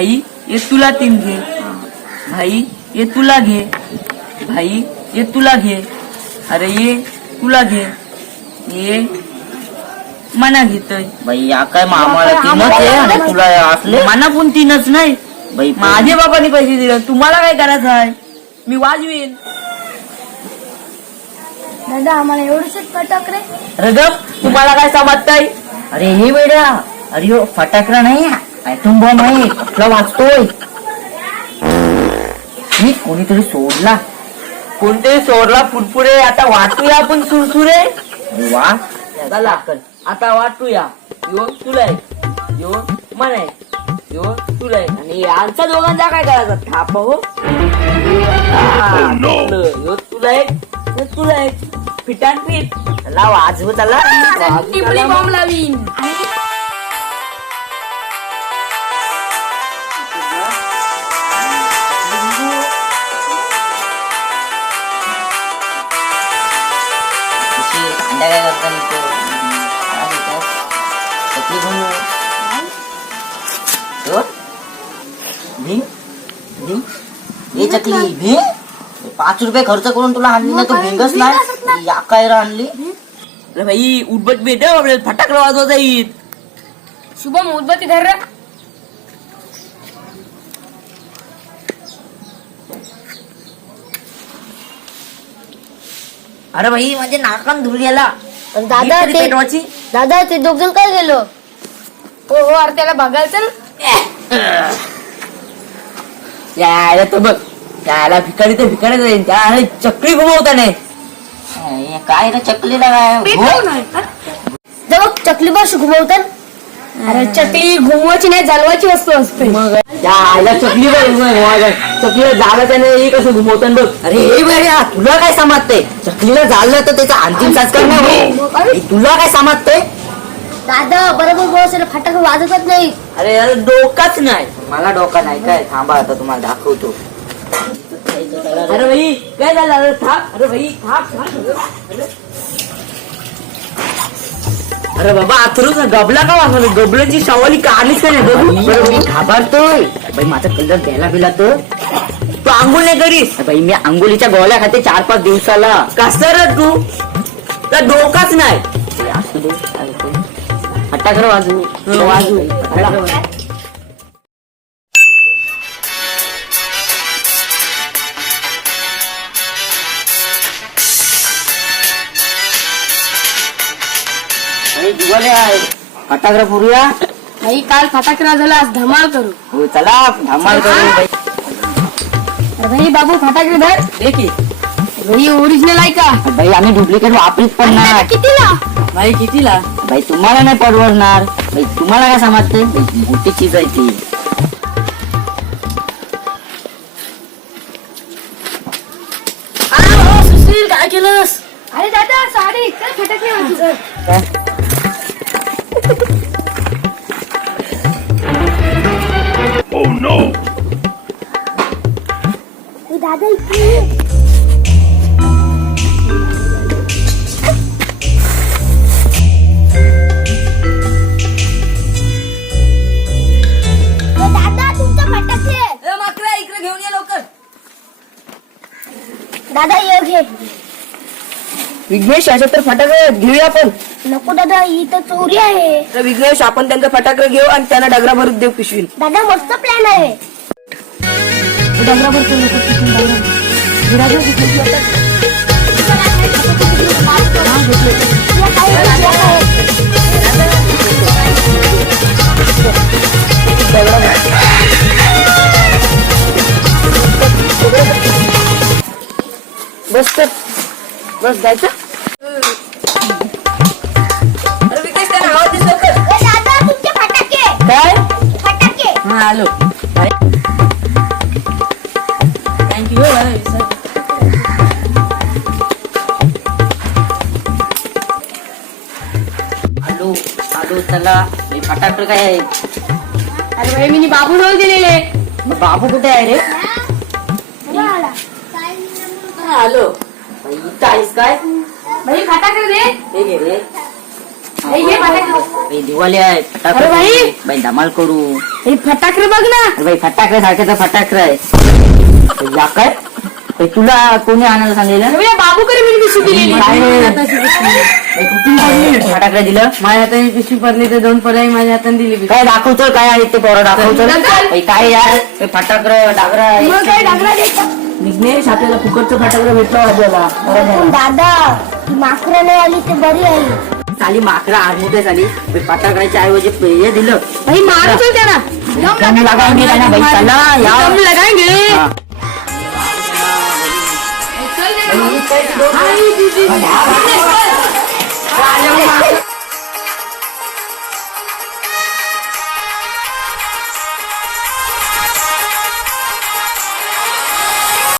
भाई ये तुला 3 घे, भाई ये तुला घे, भाई ये तुला घे, अरे ये तुला घे, ये मना घेतोय. बाई या काय मामाला 3च आहे आणि तुला असले मना पण 3च नाही. बाई माझे बाबांनी पैसे दिले, तुम्हाला काय करायचं आहे? मी वाजवीन. दादा आम्हाला एवढंच फटाकडे. अरे गप, तुम्हाला काय समजताय? अरे हे वेड्या, अरे हो फटाकडा नाही ॲटम बॉम्ब आहे, कुठला वाचतोय मी. कोणीतरी सोडला. कोणते सोडला फुटफुडे, आता वाटूया आपण सुरसुरे. अरे वा. चला आता वाटूया. यो तुला आहे, यो मन आहे, यो तुला आहे आणि आमच्या दोघांचा काय करायचा थाप हो. यो तुला आहे, यो तुला आहे, फिटान फिट. चला वाजवू चला. टिपली बॉम्ब लावीन. अंडा काय करता चकली बनवू ये चकली भी. 5 रुपये खर्च करून तुला आणली ना, तू भिंगच नाही या काय आणली. अरे भाई उठबट बेट फटाकडा वाजवता येईल. शुभम उदबत्ती धर रे. अरे भाई माझे नाकान धूळ गेला. दादा ते दादा ते दोघं काय गेलो. हो हो अरे त्याला बघायला चल. यायला तर बघ, त्याला भिकारी तर भिकारी जाईल. त्या चक्री घुमवता नाही. काय रे चकलीला काय बघ चकली बस घुमवतात. अरे चकली घुमवायची नाही, चालवायची वस्तू असते. मग त्याला चकली चकलीला झालं त्याने कसं घुमवतात बघ. अरे हे वेळ्या तुला काय समजते. चकलीला झालं तर त्याचा अंतिम संस्कार नाही होय. तुला काय समजते. दादा बरोबर बोस फटाके वाजवत नाही. अरे यार डोकाच नाही. मला डोका नाही काय. थांबा आता तुम्हाला दाखवतो. अरे भाई काय झालं. अरे थाप, अरे भाई थाप. अरे बाबा अथरूच गबला का वाजवली. गबल्याची शवाली काढलीच का नाही बघू. मी घाबरतोय बाई. माझा कलर द्यायला बिला तो तू आंघोळ नाही करीस. बाई मी अंघोलीच्या गोळ्या खाते 4-5 दिवसाला. कसं रे तू, तर डोकाच नाही. असू दे फटाकडे वाजू वाजू. फटाकडे पुरूया. भाई काल फटाकडा झाला, आज धमाल करू. हो चला धमाल करू बाई. अरे भाई बाबू फटाके धर. भाई ओरिजिनल आहे का. बाई आम्ही डुप्लिकेट वापरीत पण नाही. कितीला भाई कितीला. बाई तुम्हाला नाही परवडणार. बाई तुम्हाला काय समजते. मोठी चीज आहे ती. सुशील काय केलंस. अरे दादा साडी चल फटाके वाजू. दादा इकडे दादा तुमचा फटाके. माकरा इकडे घेऊन या लवकर. दादा ये घे. विघ्नेश याच्यात तर फटाके घेऊया आपण. नको दादा ही तर चोरी आहे. तर विघ्नेश आपण त्यांचा फटाके घेऊ आणि त्यांना डगरा भरून देऊ पिशवी. दादा मस्त प्लॅन आहे. डगरा भरतो बस तर बस जायचं. अरे विघ्नेश त्यांना आवाज दिसतो का. दादा तुमचे फटाके. काय फटाके. हा आलो. थँक्यू. आलो आलो चला. फटाकडे काय आहे. अरे भाई मी बाबू रोल दिलेले. बाबू कुठे आहे रे. आलो. इथं आहेस काय. भाई फटाके दे. हे घे रे. हे फटाके बाई, दिवाळी आहे अरे फटाकडे बाई. बाई धमाल करू. हे फटाके बघ ना. अरे बाई फटाकडे सारखे फटाकडे आहे या काय बाई, तुला कोणी आणायला सांगितलं अरे या बाबूकडे मी पिशवी दिलेली. फटाकडे दिलं माझ्या हाताने पिशवी पडली तर 2 पर्याय माझ्या हाताने दिली. काय दाखवतो काय आहे ते पोरं दाखवतो नकल. बाई, काय यार फटाकडं डागरा मग काय डागरा द्यायचा? विघ्नेश आपल्याला फुकटचं फटाकडं भेटलं आपल्याला. पण दादा ती माखरं नाही आली ते बरी आहे. साली माकडा आरमुटे झाली फटाकड्याच्या ऐवजी हे दिलं भाई मारो चल त्याला. दम लगाएंगे ना भाई चला यार दम लगाएंगे. हाँ. हाय दीदी.